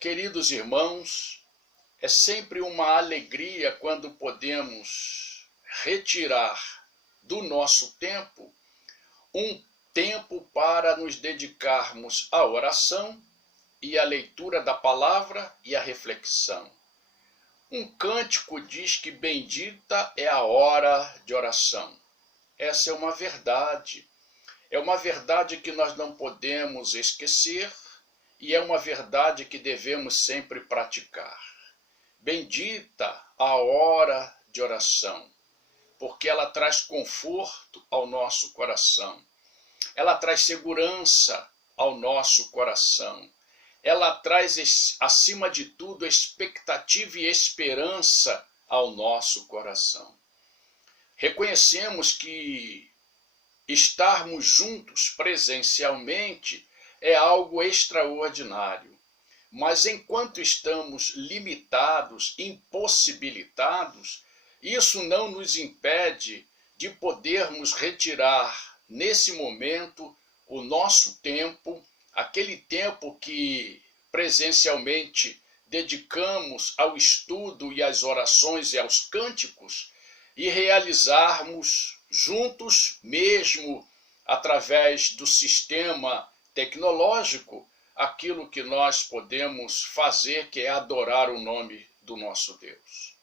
Queridos irmãos, é sempre uma alegria quando podemos retirar do nosso tempo um tempo para nos dedicarmos à oração e à leitura da palavra e à reflexão. Um cântico diz que bendita é a hora de oração. Essa é uma verdade que nós não podemos esquecer e é uma verdade que devemos sempre praticar. Bendita a hora de oração, porque ela traz conforto ao nosso coração, ela traz segurança ao nosso coração, ela traz, acima de tudo, expectativa e esperança ao nosso coração. Reconhecemos que estarmos juntos presencialmente é algo extraordinário, mas enquanto estamos limitados, impossibilitados, isso não nos impede de podermos retirar nesse momento o nosso tempo, aquele tempo que presencialmente dedicamos ao estudo e às orações e aos cânticos, e realizarmos juntos, mesmo através do sistema tecnológico, aquilo que nós podemos fazer, que é adorar o nome do nosso Deus.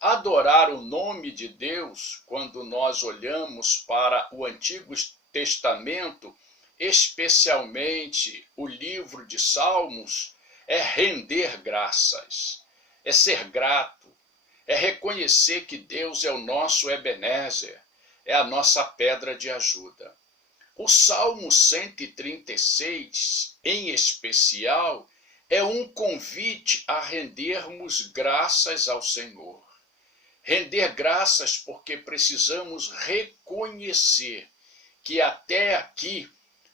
Adorar o nome de Deus, quando nós olhamos para o Antigo Testamento, especialmente o livro de Salmos, é render graças, é ser grato, é reconhecer que Deus é o nosso Ebenezer, é a nossa pedra de ajuda. O Salmo 136, em especial, é um convite a rendermos graças ao Senhor. Render graças porque precisamos reconhecer que até aqui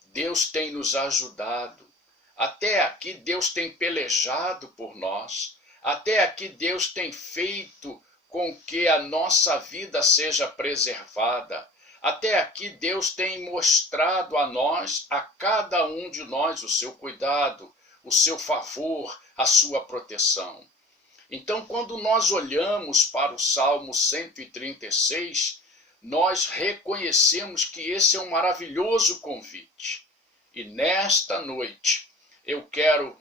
Deus tem nos ajudado, até aqui Deus tem pelejado por nós, até aqui Deus tem feito com que a nossa vida seja preservada. Até aqui Deus tem mostrado a nós, a cada um de nós, o seu cuidado, o seu favor, a sua proteção. Então, quando nós olhamos para o Salmo 136, nós reconhecemos que esse é um maravilhoso convite. E nesta noite, eu quero,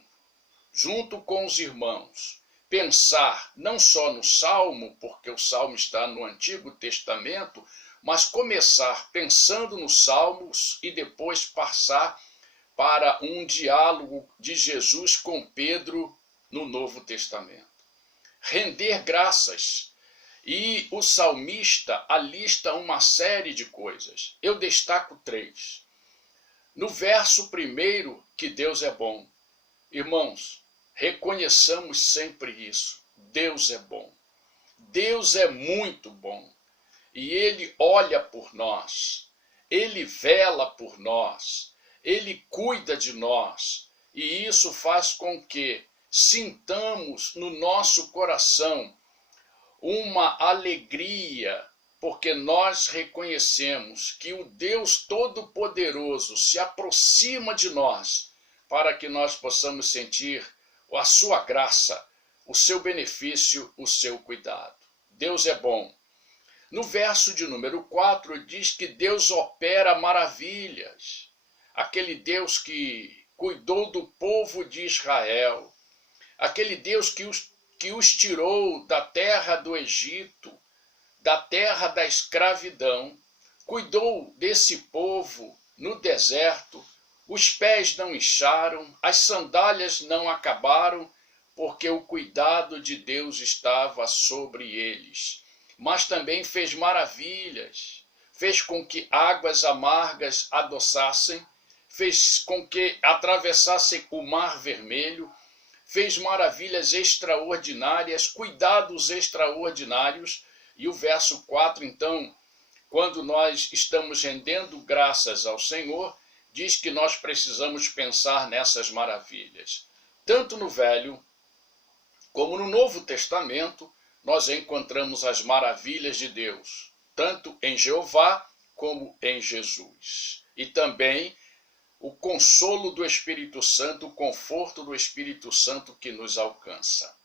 junto com os irmãos, pensar não só no Salmo, porque o Salmo está no Antigo Testamento, mas começar pensando nos Salmos e depois passar para um diálogo de Jesus com Pedro no Novo Testamento. Render graças. E o salmista alista uma série de coisas. Eu destaco 3. No verso 1, que Deus é bom. Irmãos, reconheçamos sempre isso. Deus é bom. Deus é muito bom. E Ele olha por nós. Ele vela por nós. Ele cuida de nós. E isso faz com que sintamos no nosso coração uma alegria, porque nós reconhecemos que o Deus Todo-Poderoso se aproxima de nós para que nós possamos sentir a sua graça, o seu benefício, o seu cuidado. Deus é bom. No verso de número 4 diz que Deus opera maravilhas. Aquele Deus que cuidou do povo de Israel, aquele Deus que os tirou da terra do Egito, da terra da escravidão, cuidou desse povo no deserto, os pés não incharam, as sandálias não acabaram, porque o cuidado de Deus estava sobre eles. Mas também fez maravilhas, fez com que águas amargas adoçassem, fez com que atravessassem o Mar Vermelho, fez maravilhas extraordinárias, cuidados extraordinários. E o verso 4, então, quando nós estamos rendendo graças ao Senhor, diz que nós precisamos pensar nessas maravilhas. Tanto no Velho como no Novo Testamento, nós encontramos as maravilhas de Deus, tanto em Jeová como em Jesus. E também o consolo do Espírito Santo, o conforto do Espírito Santo que nos alcança.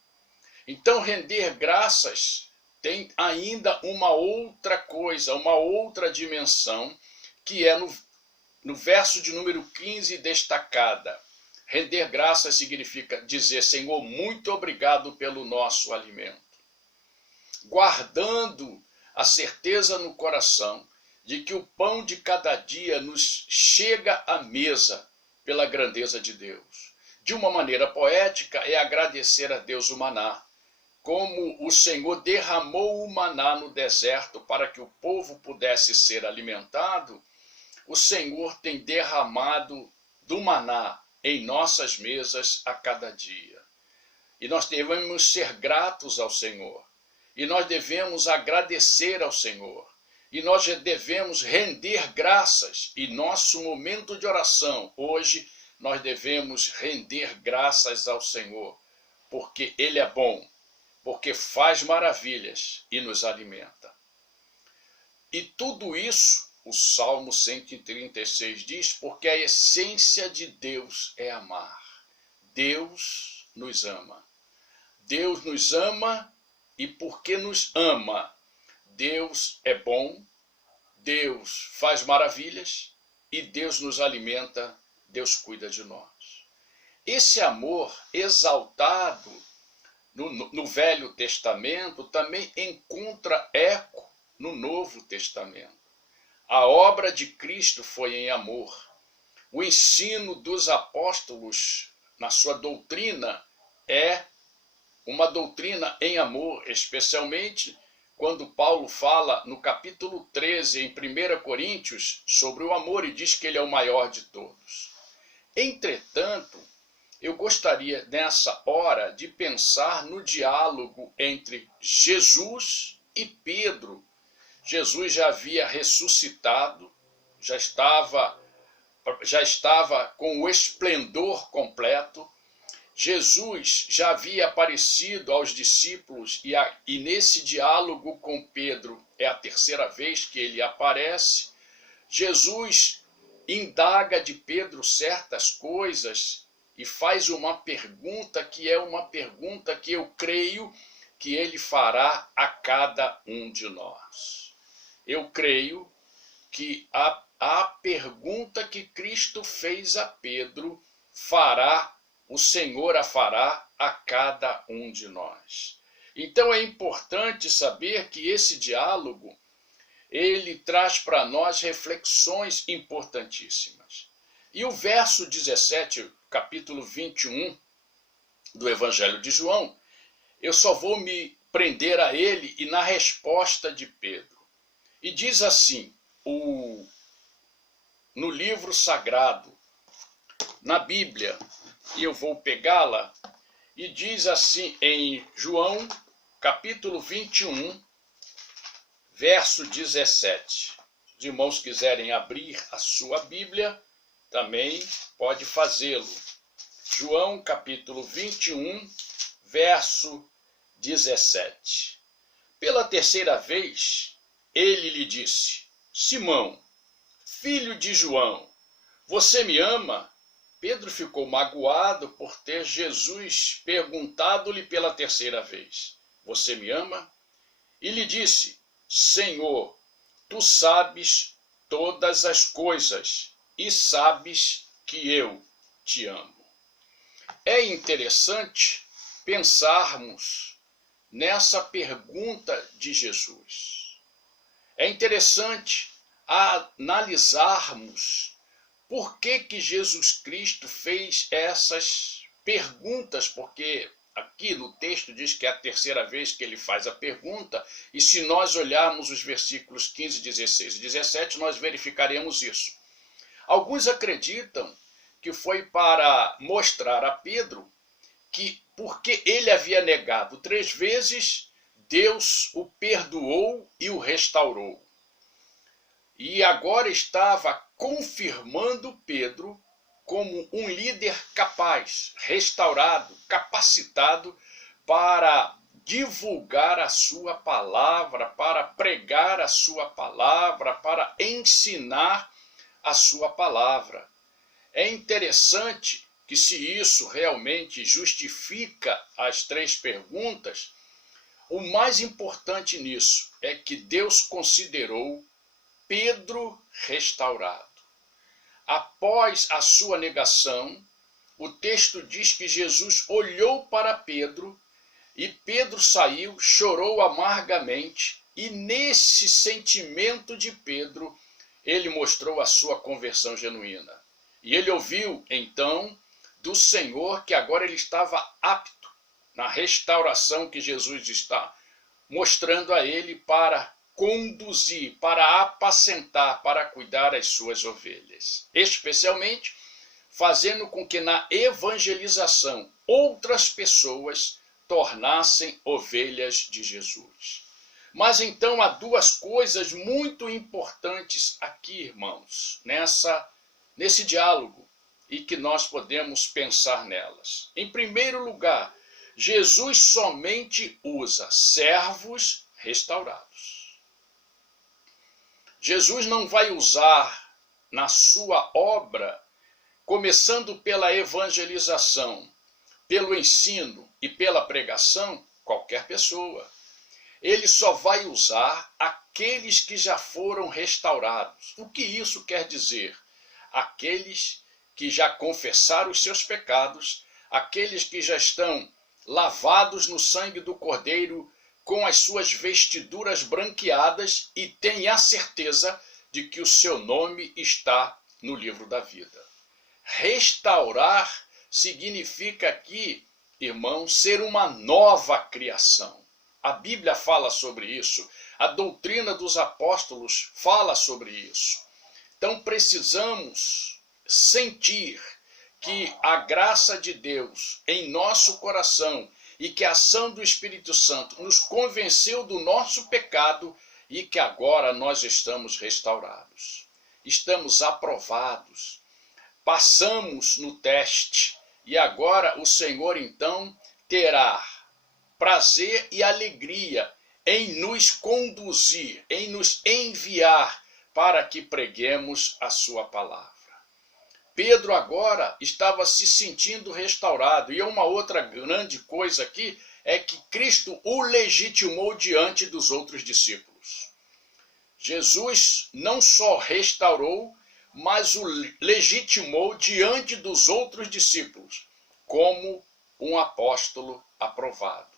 Então, render graças tem ainda uma outra coisa, uma outra dimensão, que é no verso de número 15 destacada. Render graças significa dizer: Senhor, muito obrigado pelo nosso alimento. Guardando a certeza no coração de que o pão de cada dia nos chega à mesa pela grandeza de Deus. De uma maneira poética, é agradecer a Deus o maná. Como o Senhor derramou o maná no deserto para que o povo pudesse ser alimentado, o Senhor tem derramado do maná em nossas mesas a cada dia. E nós devemos ser gratos ao Senhor. E nós devemos agradecer ao Senhor. E nós devemos render graças. E nosso momento de oração, hoje, nós devemos render graças ao Senhor. Porque Ele é bom, porque faz maravilhas e nos alimenta. E tudo isso, o Salmo 136 diz, porque a essência de Deus é amar. Deus nos ama. Deus nos ama e porque nos ama, Deus é bom, Deus faz maravilhas e Deus nos alimenta, Deus cuida de nós. Esse amor exaltado no Velho Testamento também encontra eco no Novo Testamento. A obra de Cristo foi em amor. O ensino dos apóstolos na sua doutrina é uma doutrina em amor, especialmente quando Paulo fala no capítulo 13, em 1 Coríntios, sobre o amor e diz que ele é o maior de todos. Entretanto, eu gostaria nessa hora de pensar no diálogo entre Jesus e Pedro. Jesus já havia ressuscitado, já estava com o esplendor completo. Jesus já havia aparecido aos discípulos e nesse diálogo com Pedro é a terceira vez que ele aparece. Jesus indaga de Pedro certas coisas e faz uma pergunta que é uma pergunta que eu creio que ele fará a cada um de nós. Eu creio que a pergunta que Cristo fez a Pedro o Senhor a fará a cada um de nós. Então é importante saber que esse diálogo, ele traz para nós reflexões importantíssimas. E o verso 17, capítulo 21 do Evangelho de João, eu só vou me prender a ele e na resposta de Pedro. E diz assim, no livro sagrado, na Bíblia, e eu vou pegá-la, e diz assim em João, capítulo 21, verso 17. Se os irmãos quiserem abrir a sua Bíblia, também pode fazê-lo. João, capítulo 21, verso 17. Pela terceira vez, ele lhe disse: Simão, filho de João, você me ama? Pedro ficou magoado por ter Jesus perguntado-lhe pela terceira vez: Você me ama? E lhe disse: Senhor, tu sabes todas as coisas e sabes que eu te amo. É interessante pensarmos nessa pergunta de Jesus. É interessante analisarmos por que Jesus Cristo fez essas perguntas, porque aqui no texto diz que é a terceira vez que ele faz a pergunta, e se nós olharmos os versículos 15, 16 e 17, nós verificaremos isso. Alguns acreditam que foi para mostrar a Pedro que, porque ele havia negado 3 vezes, Deus o perdoou e o restaurou. E agora estava confirmando Pedro como um líder capaz, restaurado, capacitado para divulgar a sua palavra, para pregar a sua palavra, para ensinar a sua palavra. É interessante que, se isso realmente justifica as 3 perguntas, o mais importante nisso é que Deus considerou Pedro restaurado. Após a sua negação, o texto diz que Jesus olhou para Pedro e Pedro saiu, chorou amargamente, e nesse sentimento de Pedro, ele mostrou a sua conversão genuína. E ele ouviu, então, do Senhor que agora ele estava apto na restauração que Jesus está mostrando a ele para conduzir, para apacentar, para cuidar as suas ovelhas. Especialmente fazendo com que na evangelização outras pessoas tornassem ovelhas de Jesus. Mas então há 2 coisas muito importantes aqui, irmãos, nesse diálogo, e que nós podemos pensar nelas. Em primeiro lugar, Jesus somente usa servos restaurados. Jesus não vai usar na sua obra, começando pela evangelização, pelo ensino e pela pregação, qualquer pessoa. Ele só vai usar aqueles que já foram restaurados. O que isso quer dizer? Aqueles que já confessaram os seus pecados, aqueles que já estão lavados no sangue do Cordeiro, com as suas vestiduras branqueadas e têm a certeza de que o seu nome está no livro da vida. Restaurar significa aqui, irmão, ser uma nova criação. A Bíblia fala sobre isso, a doutrina dos apóstolos fala sobre isso. Então precisamos sentir que a graça de Deus em nosso coração e que a ação do Espírito Santo nos convenceu do nosso pecado e que agora nós estamos restaurados. Estamos aprovados, passamos no teste e agora o Senhor então terá prazer e alegria em nos conduzir, em nos enviar para que preguemos a sua palavra. Pedro agora estava se sentindo restaurado. E uma outra grande coisa aqui é que Cristo o legitimou diante dos outros discípulos. Jesus não só restaurou, mas o legitimou diante dos outros discípulos como um apóstolo aprovado.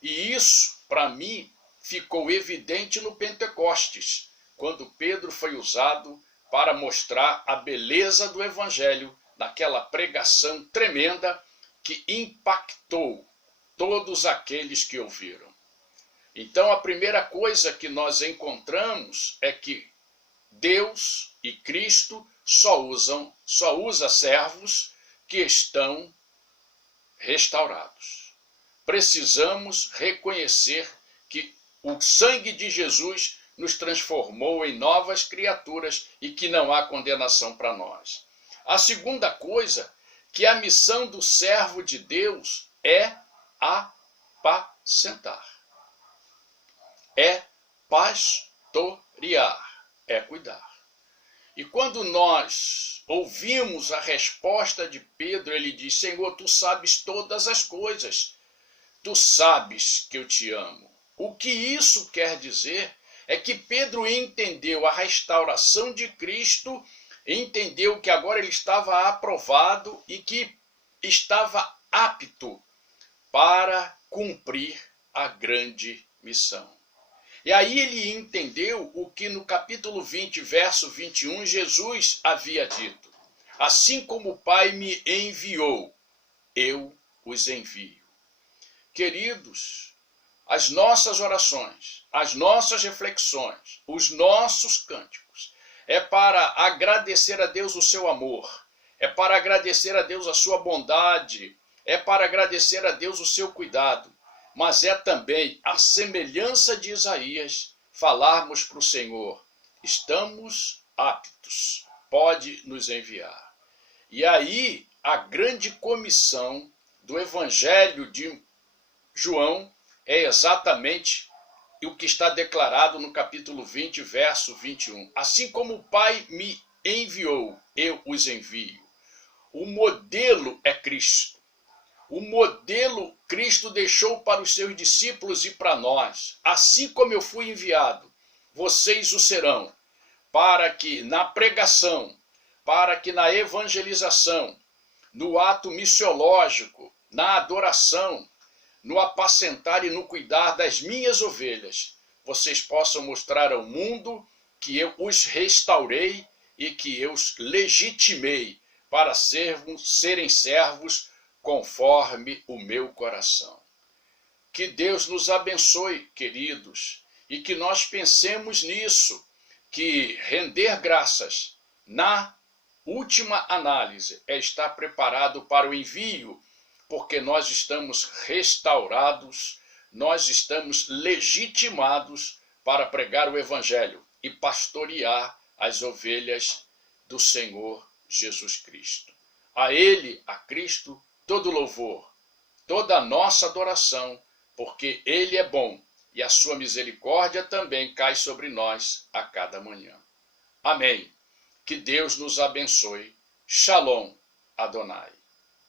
E isso, para mim, ficou evidente no Pentecostes, quando Pedro foi usado para mostrar a beleza do Evangelho naquela pregação tremenda que impactou todos aqueles que ouviram. Então, a primeira coisa que nós encontramos é que Deus e Cristo só usa servos que estão restaurados. Precisamos reconhecer que o sangue de Jesus nos transformou em novas criaturas e que não há condenação para nós. A segunda coisa, que a missão do servo de Deus é apacentar, é pastorear, é cuidar. E quando nós ouvimos a resposta de Pedro, ele diz: Senhor, tu sabes todas as coisas, tu sabes que eu te amo. O que isso quer dizer é que Pedro entendeu a restauração de Cristo, entendeu que agora ele estava aprovado e que estava apto para cumprir a grande missão. E aí ele entendeu o que no capítulo 20, verso 21, Jesus havia dito: assim como o Pai me enviou, eu os envio. Queridos, as nossas orações, as nossas reflexões, os nossos cânticos, é para agradecer a Deus o seu amor, é para agradecer a Deus a sua bondade, é para agradecer a Deus o seu cuidado, mas é também a semelhança de Isaías falarmos para o Senhor: estamos aptos, pode nos enviar. E aí a grande comissão do Evangelho de João é exatamente o que está declarado no capítulo 20, verso 21. Assim como o Pai me enviou, eu os envio. O modelo é Cristo. O modelo Cristo deixou para os seus discípulos e para nós. Assim como eu fui enviado, vocês o serão, para que na pregação, para que na evangelização, no ato missiológico, na adoração, no apacentar e no cuidar das minhas ovelhas, vocês possam mostrar ao mundo que eu os restaurei e que eu os legitimei para serem servos conforme o meu coração. Que Deus nos abençoe, queridos, e que nós pensemos nisso, que render graças na última análise é estar preparado para o envio, porque nós estamos restaurados, nós estamos legitimados para pregar o Evangelho e pastorear as ovelhas do Senhor Jesus Cristo. A Ele, a Cristo, todo louvor, toda a nossa adoração, porque Ele é bom e a sua misericórdia também cai sobre nós a cada manhã. Amém. Que Deus nos abençoe. Shalom, Adonai.